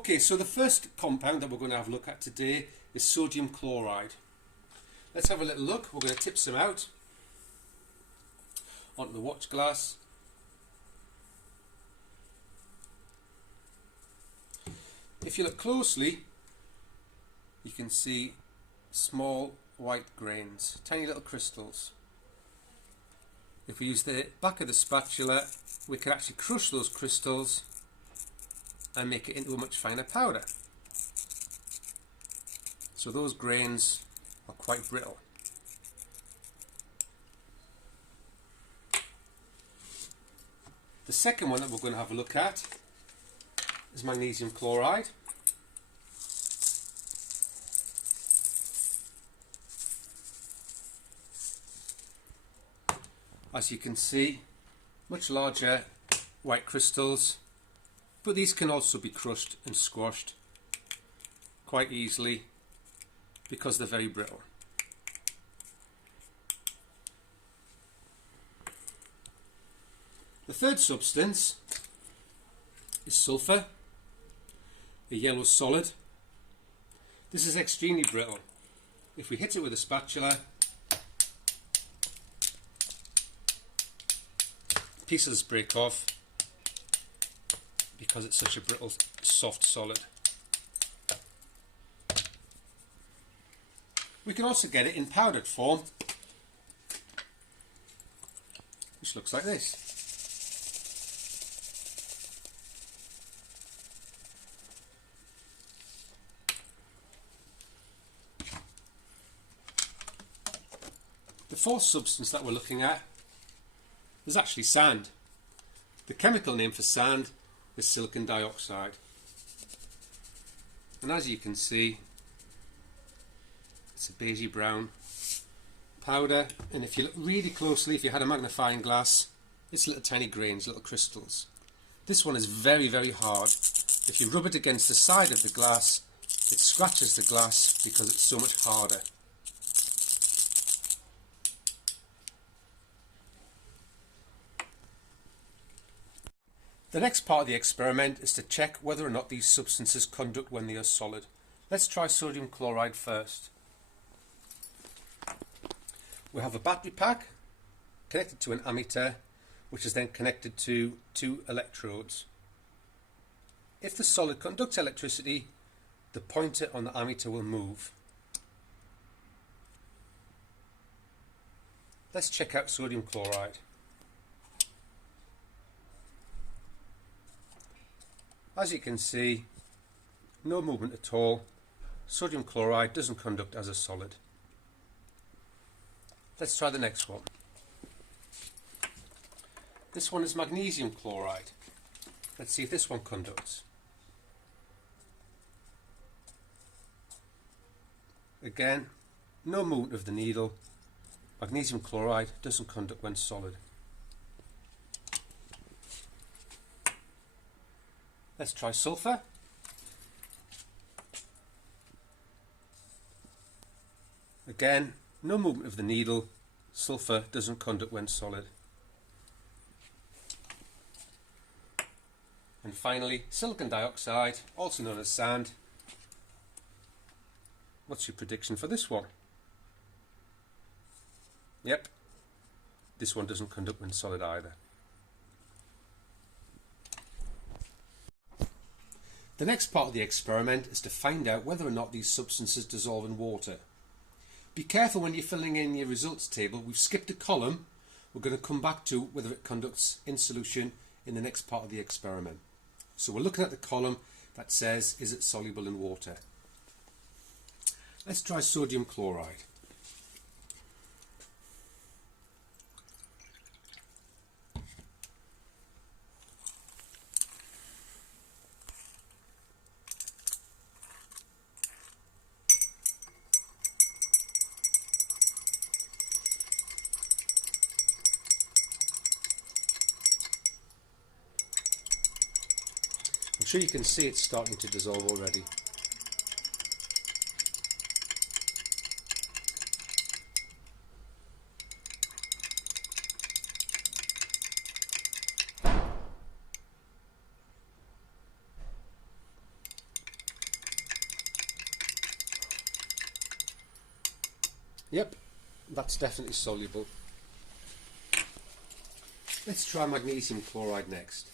Okay, so the first compound that we're going to have a look at today is sodium chloride. Let's have a little look. We're going to tip some out onto the watch glass. If you look closely, you can see small white grains, tiny little crystals. If we use the back of the spatula, we can actually crush those crystals and make it into a much finer powder. So those grains are quite brittle. The second one that we're going to have a look at is magnesium chloride. As you can see, much larger white crystals, but these can also be crushed and squashed quite easily because they're very brittle. The third substance is sulfur, a yellow solid. This is extremely brittle. If we hit it with a spatula, pieces break off because it's such a brittle, soft solid. We can also get it in powdered form, which looks like this. The fourth substance that we're looking at is actually sand. The chemical name for sand is silicon dioxide. And as you can see, it's a beigey brown powder, and if you look really closely, if you had a magnifying glass, it's little tiny grains, little crystals. This one is very, very hard. If you rub it against the side of the glass, it scratches the glass because it's so much harder. The next part of the experiment is to check whether or not these substances conduct when they are solid. Let's try sodium chloride first. We have a battery pack connected to an ammeter, which is then connected to two electrodes. If the solid conducts electricity, the pointer on the ammeter will move. Let's check out sodium chloride. As you can see, no movement at all. Sodium chloride doesn't conduct as a solid. Let's try the next one. This one is magnesium chloride. Let's see if this one conducts. Again, no movement of the needle. Magnesium chloride doesn't conduct when solid. Let's try sulfur. Again, no movement of the needle. Sulfur doesn't conduct when solid. And finally, silicon dioxide, also known as sand. What's your prediction for this one? Yep, this one doesn't conduct when solid either. The next part of the experiment is to find out whether or not these substances dissolve in water. Be careful when you're filling in your results table. We've skipped a column. We're going to come back to whether it conducts in solution in the next part of the experiment. So we're looking at the column that says, is it soluble in water? Let's try sodium chloride. I'm sure you can see it's starting to dissolve already. Yep, that's definitely soluble. Let's try magnesium chloride next.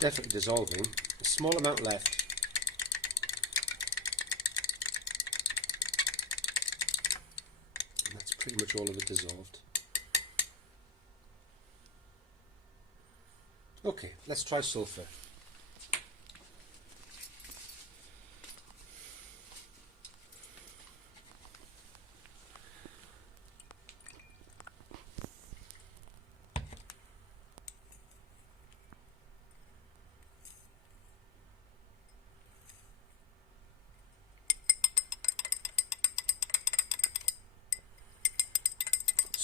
It's definitely dissolving. A small amount left. And that's pretty much all of it dissolved. Okay, let's try sulfur.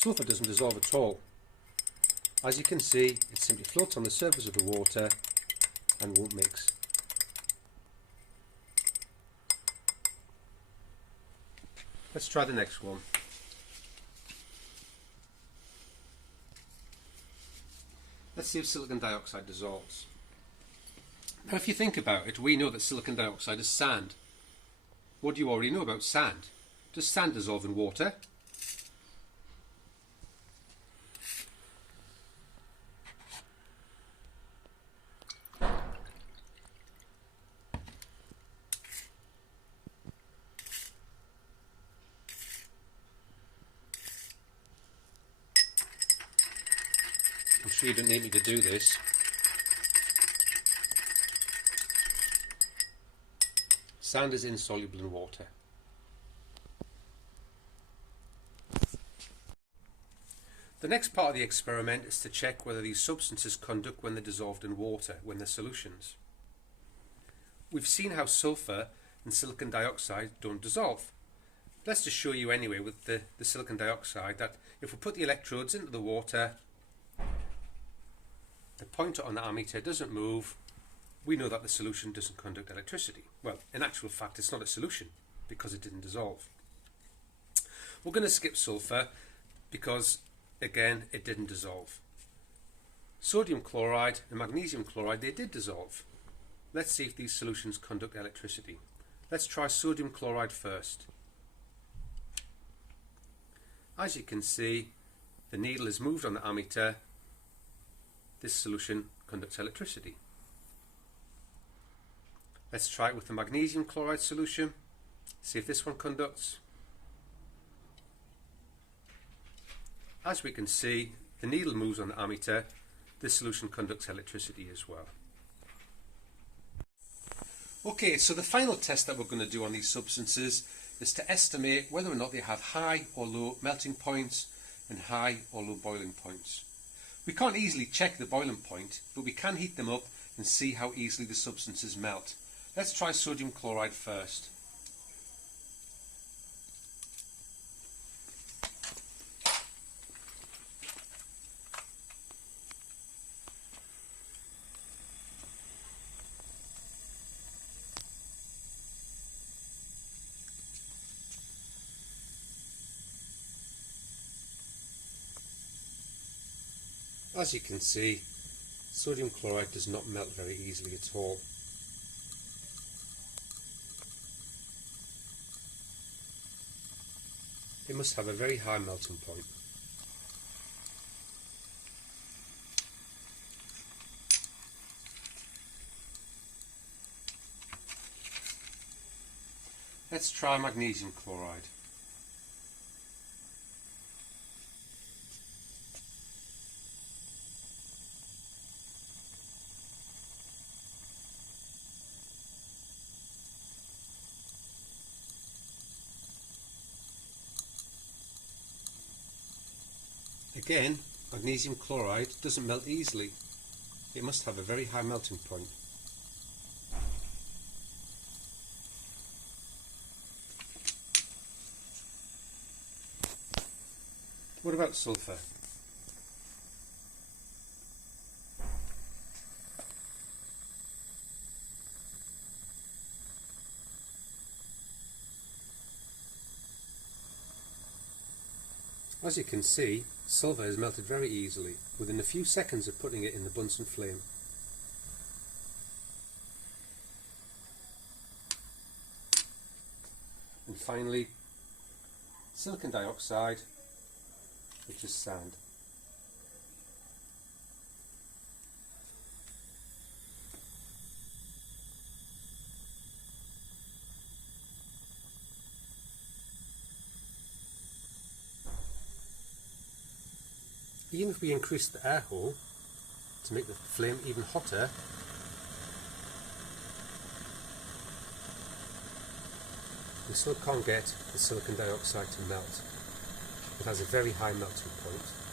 Sulfur doesn't dissolve at all. As you can see, it simply floats on the surface of the water and won't mix. Let's try the next one. Let's see if silicon dioxide dissolves. Now if you think about it, we know that silicon dioxide is sand. What do you already know about sand? Does sand dissolve in water? I'm sure you don't need me to do this. Sand is insoluble in water. The next part of the experiment is to check whether these substances conduct when they're dissolved in water, when they're solutions. We've seen how sulfur and silicon dioxide don't dissolve. Let's just show you anyway with the silicon dioxide that if we put the electrodes into the water, the pointer on the ammeter doesn't move, we know that the solution doesn't conduct electricity. Well, in actual fact, it's not a solution because it didn't dissolve. We're going to skip sulfur because, again, it didn't dissolve. Sodium chloride and magnesium chloride, they did dissolve. Let's see if these solutions conduct electricity. Let's try sodium chloride first. As you can see, the needle is moved on the ammeter. This solution conducts electricity. Let's try it with the magnesium chloride solution. See if this one conducts. As we can see, the needle moves on the ammeter. This solution conducts electricity as well. Okay, so the final test that we're going to do on these substances is to estimate whether or not they have high or low melting points and high or low boiling points. We can't easily check the boiling point, but we can heat them up and see how easily the substances melt. Let's try sodium chloride first. As you can see, sodium chloride does not melt very easily at all. It must have a very high melting point. Let's try magnesium chloride. Again, magnesium chloride doesn't melt easily. It must have a very high melting point. What about sulphur? As you can see, sulphur is melted very easily, within a few seconds of putting it in the Bunsen flame. And finally, silicon dioxide, which is sand. Even if we increase the air hole to make the flame even hotter, we still can't get the silicon dioxide to melt. It has a very high melting point.